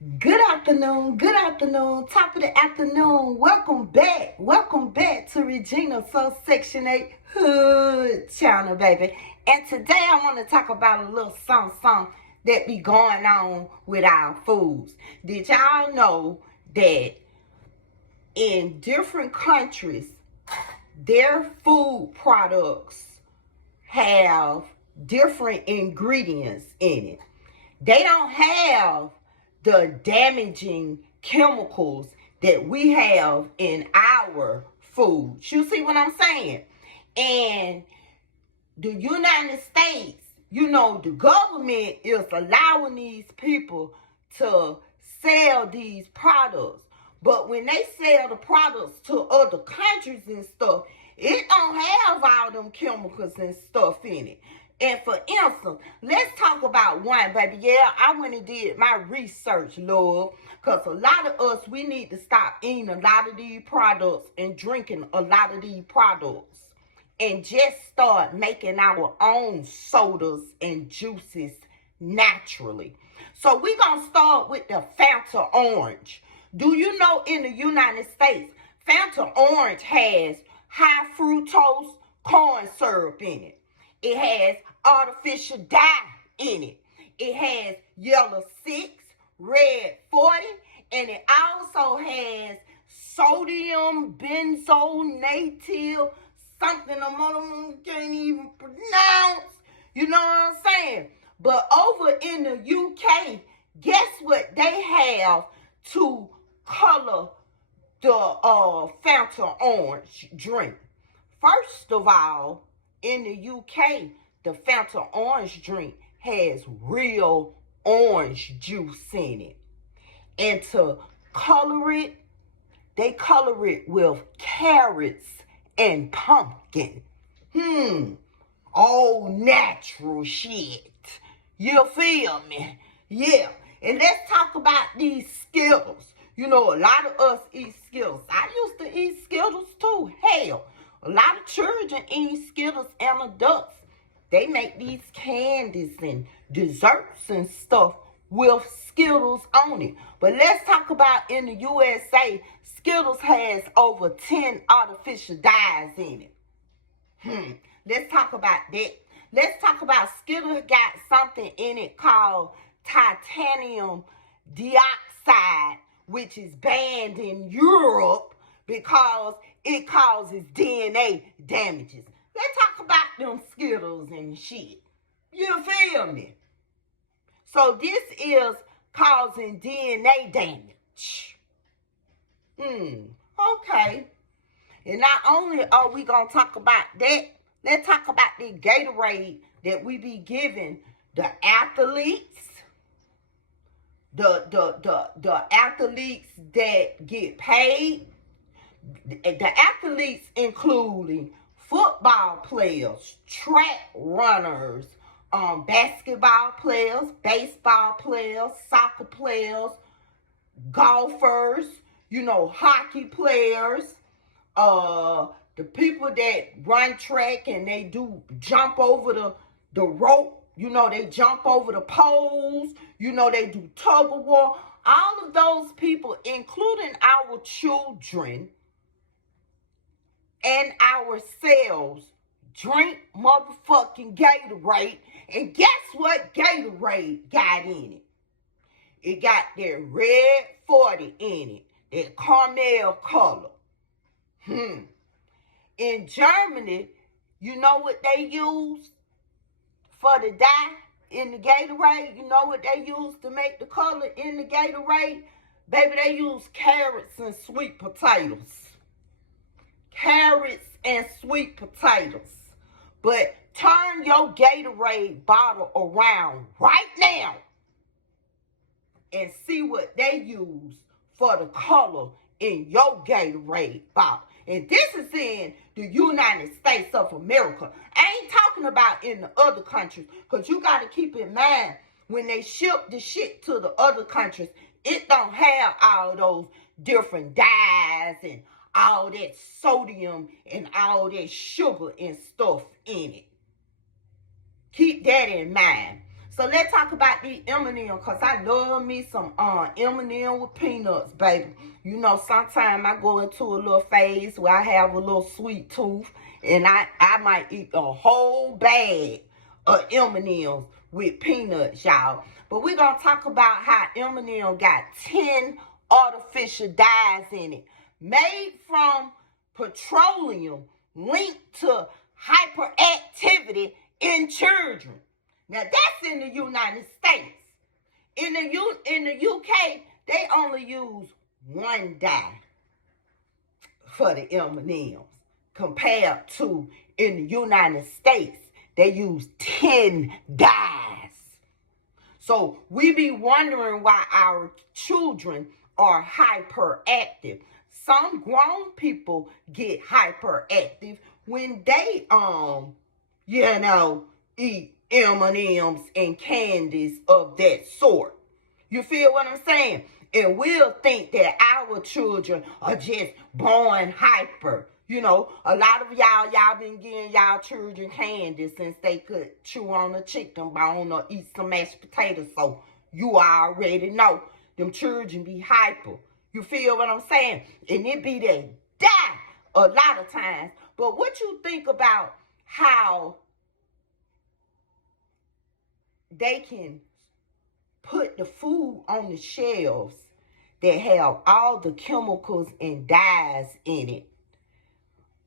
Good afternoon, top of the afternoon. Welcome back to Regina Soul Section 8 Hood channel, baby. And today I want to talk about a little something that be going on with our foods. Did y'all know that in different countries, their food products have different ingredients in it? They don't have the damaging chemicals that we have in our foods. You see what I'm saying? And the United States, the government is allowing these people to sell these products. But when they sell the products to other countries and stuff, it don't have all them chemicals and stuff in it. And for instance, let's talk about wine, baby. Yeah, I went and did my research, love. Because a lot of us, we need to stop eating a lot of these products and drinking a lot of these products. And just start making our own sodas and juices naturally. So we're going to start with the Fanta Orange. Do you know in the United States, Fanta Orange has high fructose corn syrup in it. It has artificial dye in it. It has yellow 6, red 40, and it also has sodium benzonatil, something a mother can't even pronounce. You know what I'm saying? But over in the UK, guess what they have to color the Fanta Orange drink? First of all, in the UK, the Fanta Orange drink has real orange juice in it. And to color it, they color it with carrots and pumpkin. All natural shit. You feel me? Yeah. And let's talk about these Skittles. A lot of us eat Skittles. I used to eat Skittles too. Hell, a lot of children eat Skittles and adults. They make these candies and desserts and stuff with Skittles on it. But let's talk about in the USA, Skittles has over 10 artificial dyes in it. Let's talk about that. Let's talk about Skittles got something in it called titanium dioxide, which is banned in Europe because it causes DNA damages. Let's talk about them Skittles and shit. You feel me? So this is causing DNA damage. Okay. And not only are we going to talk about that, let's talk about the Gatorade that we be giving the athletes, the athletes that get paid. The athletes including football players, track runners, basketball players, baseball players, soccer players, golfers, hockey players, the people that run track and they do jump over the rope, they jump over the poles, they do tug of war. All of those people, including our children and ourselves, drink motherfucking Gatorade. And guess what Gatorade got in it? It got that red 40 in it, that caramel color. In Germany, you know what they use for the dye in the Gatorade? You know what they use to make the color in the Gatorade? Baby, they use carrots and sweet potatoes. Carrots and sweet potatoes. But turn your Gatorade bottle around right now and see what they use for the color in your Gatorade bottle. And this is in the United States of America. I ain't talking about in the other countries, because you got to keep in mind, when they ship the shit to the other countries, it don't have all those different dyes and all that sodium and all that sugar and stuff in it. Keep that in mind. So let's talk about these M&M, because I love me some M&M with peanuts, baby. You know, sometimes I go into a little phase where I have a little sweet tooth, and I might eat a whole bag of M&Ms with peanuts, y'all. But we're going to talk about how M&M got 10 artificial dyes in it, made from petroleum linked to hyperactivity in children. Now, that's in the United States. In the UK, they only use one dye for the M&Ms, compared to in the United States, they use 10 dyes. So we be wondering why our children are hyperactive. Some grown people get hyperactive when they eat M&Ms and candies of that sort. You feel what I'm saying? And we'll think that our children are just born hyper. You know, a lot of y'all been getting y'all children candy since they could chew on a chicken bone or eat some mashed potatoes. So you already know them children be hyper. You feel what I'm saying? And it be they die a lot of times. But what you think about how they can put the food on the shelves that have all the chemicals and dyes in it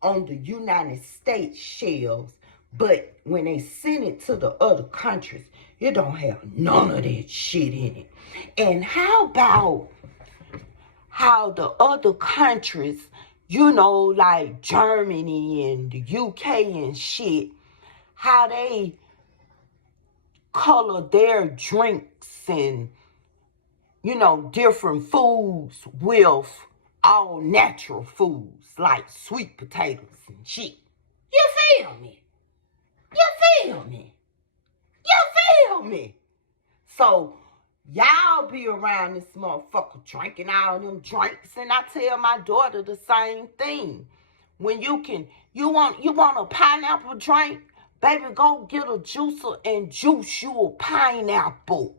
on the United States shelves, but when they send it to the other countries, it don't have none of that shit in it. And how about how the other countries, you know, like Germany and the UK and shit, how they color their drinks and, you know, different foods with all natural foods like sweet potatoes and shit. You feel me? You feel me? You feel me? So y'all be around this motherfucker drinking all them drinks, and I tell my daughter the same thing. When you want a pineapple drink, baby, go get a juicer and juice you a pineapple.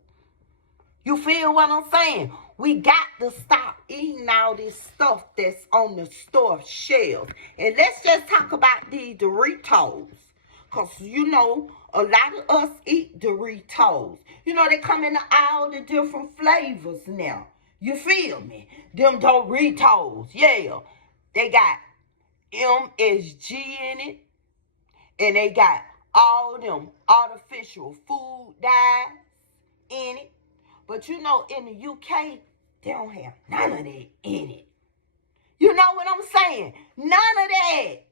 You feel what I'm saying? We got to stop eating all this stuff that's on the store shelves. And let's just talk about these Doritos. Because, you know, a lot of us eat Doritos. You know, they come in all the different flavors now. You feel me? Them Doritos, yeah. They got MSG in it. And they got all them artificial food dyes in it. But you know, in the UK, they don't have none of that in it. You know what I'm saying? None of that.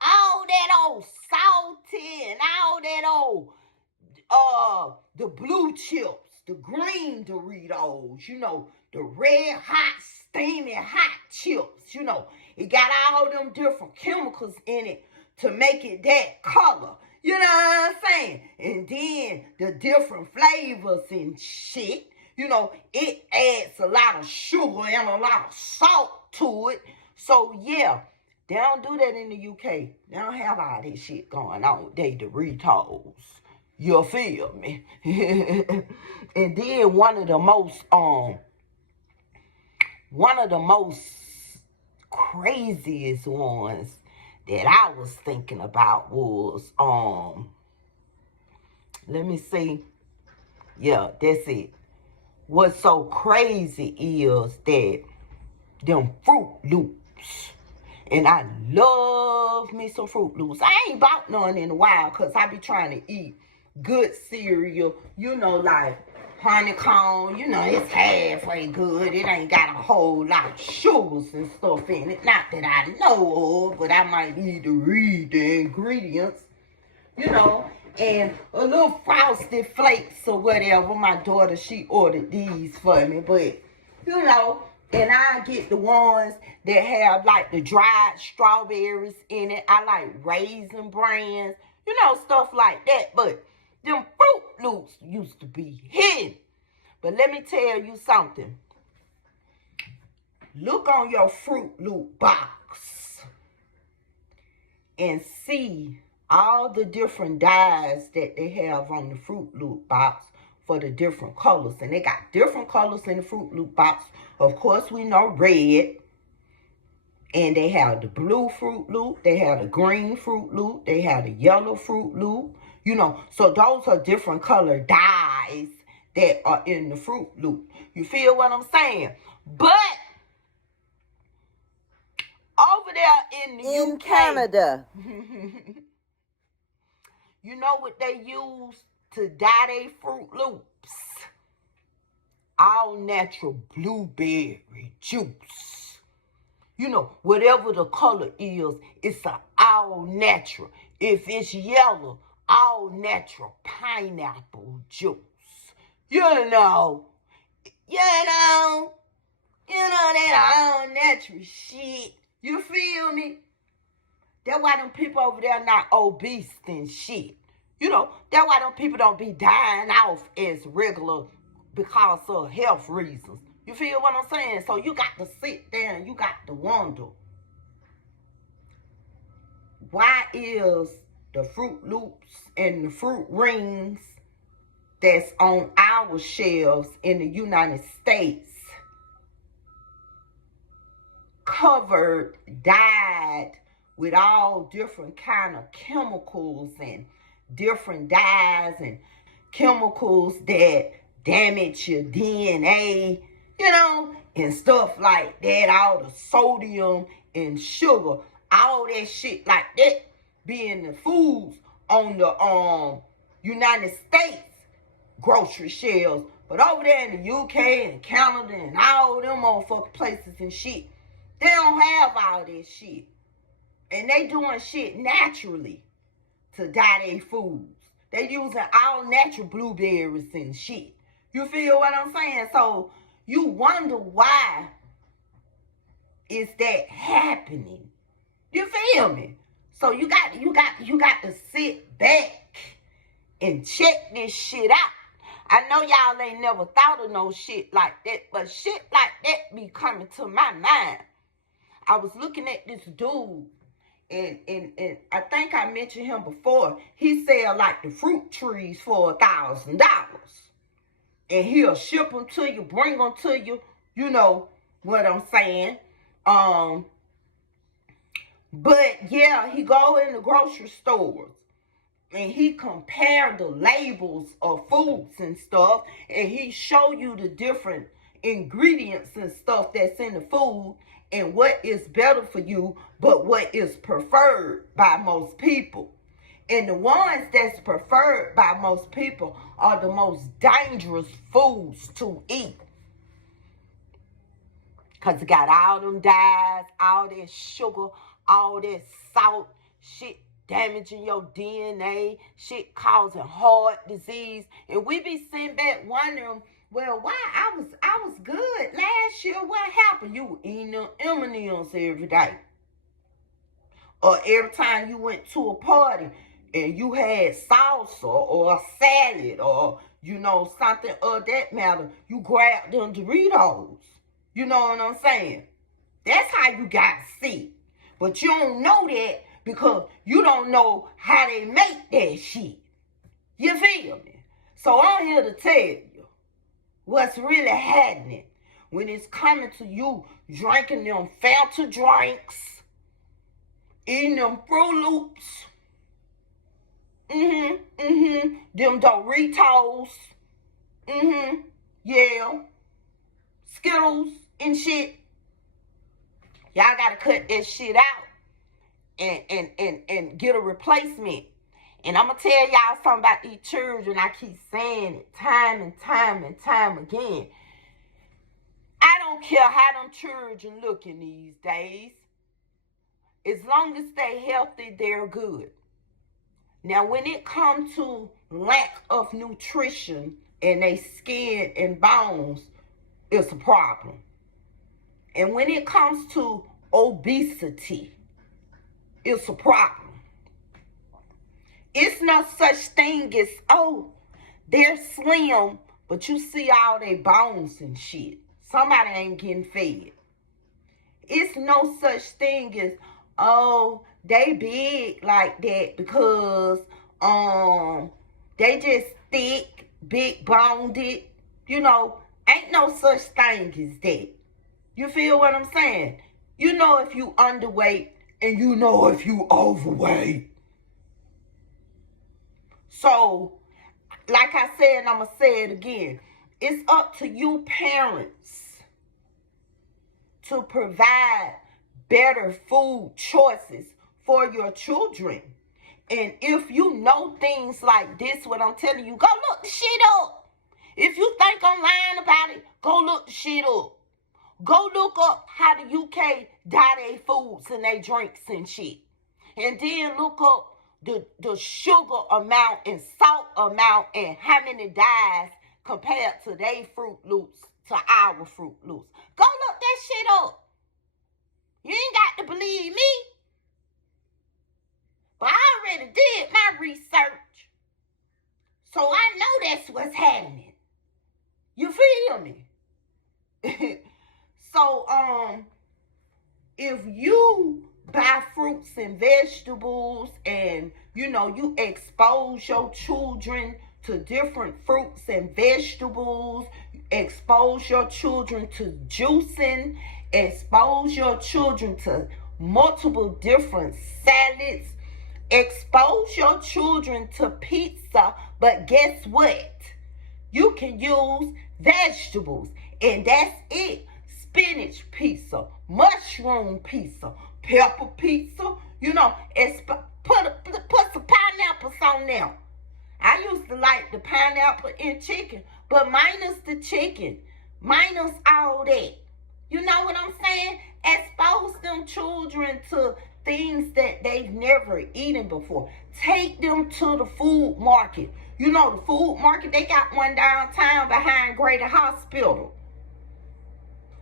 All that old salty and all that old, the blue chips, the green Doritos, you know, the red hot, steamy hot chips, you know. It got all them different chemicals in it to make it that color. You know what I'm saying? And then the different flavors and shit, you know, it adds a lot of sugar and a lot of salt to it. So, yeah, they don't do that in the UK. They don't have all this shit going on. They Doritos. You feel me? And then one of the most craziest ones that I was thinking about was, let me see. Yeah, that's it. What's so crazy is that them Fruit Loops. And I love me some Fruit Loops. I ain't bought none in a while because I be trying to eat good cereal. You know, like honeycomb. You know, it's halfway good. It ain't got a whole lot of sugars and stuff in it. Not that I know of, but I might need to read the ingredients. You know, and a little Frosted Flakes or whatever. My daughter, she ordered these for me. But, you know, and I get the ones that have like the dried strawberries in it. I like Raisin Brands, you know, stuff like that. But them Fruit Loops used to be hidden. But let me tell you something. Look on your Fruit Loop box and see all the different dyes that they have on the Fruit Loop box for the different colors. And they got different colors in the Fruit Loop box. Of course, we know red. And they have the blue Fruit Loop. They have the green Fruit Loop. They have the yellow Fruit Loop. You know, so those are different color dyes that are in the Fruit Loop. You feel what I'm saying? But over there in the UK, Canada, you know what they use to dye their Fruit Loops? All natural blueberry juice. You know, whatever the color is, it's a all natural. If it's yellow, all natural pineapple juice. You know that all natural shit. You feel me? That's why them people over there not obese and shit. You know, that's why them people don't be dying off as regular because of health reasons. You feel what I'm saying? So you got to sit there and you got to wonder, why is the Fruit Loops and the fruit rings that's on our shelves in the United States covered, dyed with all different kind of chemicals and different dyes and chemicals that damage your DNA, you know, and stuff like that, all the sodium and sugar, all that shit like that being the foods on the United States grocery shelves. But over there in the UK and Canada and all them motherfucking places and shit, they don't have all this shit. And they doing shit naturally to dye their foods. They using all natural blueberries and shit. You feel what I'm saying? So you wonder why is that happening. You feel me? So you got to sit back and check this shit out. I know y'all ain't never thought of no shit like that, but shit like that be coming to my mind. I was looking at this dude, and I think I mentioned him before. He sell like the fruit trees for $1,000. And he'll ship them to you, bring them to you. You know what I'm saying? But yeah, he go in the grocery stores and he compare the labels of foods and stuff, and he show you the different ingredients and stuff that's in the food and what is better for you, but what is preferred by most people. And the ones that's preferred by most people are the most dangerous foods to eat. Because it got all them dyes, all that sugar, all that salt, shit damaging your DNA, shit causing heart disease. And we be sitting back wondering, well, why I was good last year. What happened? You were eating them M&Ms every day. Or every time you went to a party and you had salsa or a salad or, you know, something of that matter, you grabbed them Doritos. You know what I'm saying? That's how you got sick. But you don't know that because you don't know how they make that shit. You feel me? So I'm here to tell you what's really happening when it's coming to you drinking them Fanta drinks, eating them Fruit Loops, them Doritos, yeah, Skittles and shit. Y'all gotta cut that shit out and get a replacement. And I'm gonna tell y'all something about these children. I keep saying it time and time again. I don't care how them children looking these days. As long as they healthy, they're good. Now, when it comes to lack of nutrition in their skin and bones, it's a problem. And when it comes to obesity, it's a problem. It's no such thing as, oh, they're slim, but you see all their bones and shit. Somebody ain't getting fed. It's no such thing as, oh, they big like that because they just thick, big boned. You know, ain't no such thing as that. You feel what I'm saying? You know if you underweight and you know if you overweight. So, like I said, I'm going to say it again. It's up to you parents to provide better food choices for your children. And if you know things like this, what I'm telling you, go look the shit up. If you think I'm lying about it, go look the shit up. Go look up how the UK dye their foods and they drinks and shit. And then look up the sugar amount and salt amount and how many dyes compared to their Fruit Loops to our Fruit Loops. Go look that shit up. You ain't got to believe me. But I already did my research. So I know that's what's happening. You feel me? So, if you buy fruits and vegetables and, you know, you expose your children to different fruits and vegetables, expose your children to juicing, expose your children to multiple different salads, expose your children to pizza, but guess what? You can use vegetables, and that's it. Spinach pizza, mushroom pizza, pepper pizza, you know, put some pineapples on there. I used to like the pineapple in chicken, but minus the chicken, minus all that. You know what I'm saying? Expose them children to things that they've never eaten before. Take them to the food market. You know the food market, they got one downtown behind Greater Hospital,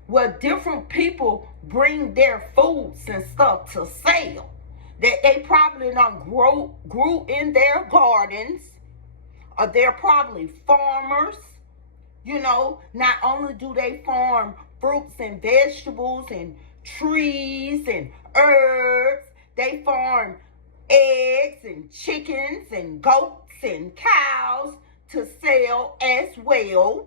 where different people bring their foods and stuff to sale that they probably done grew in their gardens, or they're probably farmers. You know, not only do they farm fruits and vegetables and trees and herbs, they farm eggs and chickens and goats and cows to sell as well.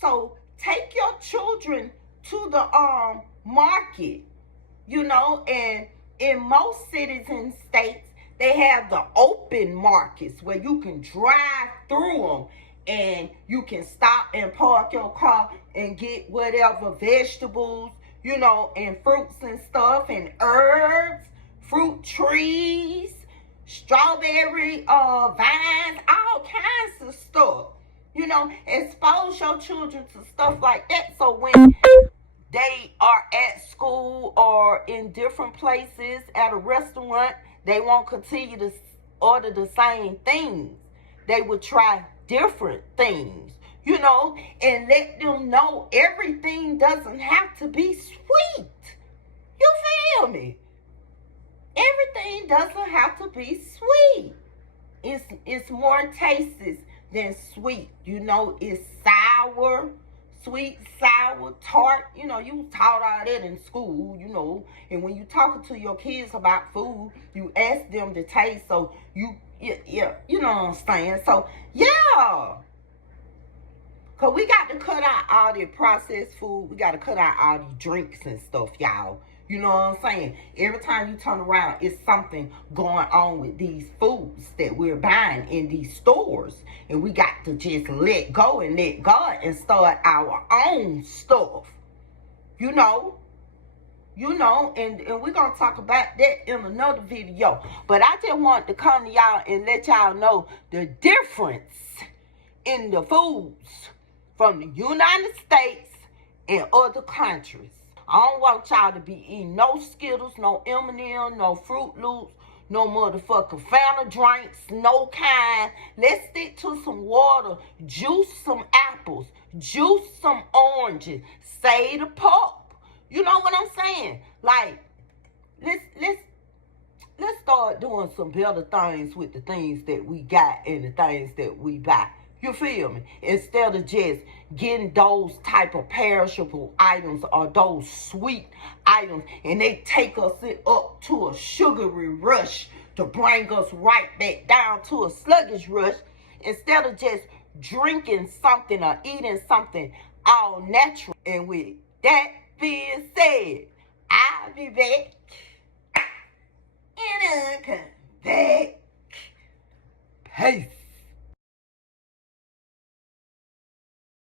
So take your children to the market, you know, and in most cities and states, they have the open markets where you can drive through them and you can stop and park your car and get whatever vegetables, you know, and fruits and stuff and herbs, fruit trees, strawberry vines, all kinds of stuff. You know, expose your children to stuff like that so when they are at school or in different places at a restaurant, they won't continue to order the same things. They will try different things, you know, and let them know everything doesn't have to be sweet. You feel me? Everything doesn't have to be sweet. It's more tasty than sweet. You know, it's sour, sweet, sour, tart. You know, you taught all that in school, you know. And when you talking to your kids about food, you ask them to taste. So yeah, you know what I'm saying? So, yeah. Because we got to cut out all the processed food. We got to cut out all the drinks and stuff, y'all. You know what I'm saying? Every time you turn around, it's something going on with these foods that we're buying in these stores. And we got to just let go and let God and start our own stuff. You know, and we're going to talk about that in another video. But I just want to come to y'all and let y'all know the difference in the foods from the United States and other countries. I don't want y'all to be eating no Skittles, no M&M, no Fruit Loops, no motherfucking Fanta drinks, no kind. Let's stick to some water, juice some apples, juice some oranges, save the pulp. You know what I'm saying? Like, let's start doing some better things with the things that we got and the things that we buy. You feel me? Instead of just getting those type of perishable items or those sweet items, and they take us up to a sugary rush to bring us right back down to a sluggish rush. Instead of just drinking something or eating something all natural. And with that being said, I'll be back. And I'll come back. Peace.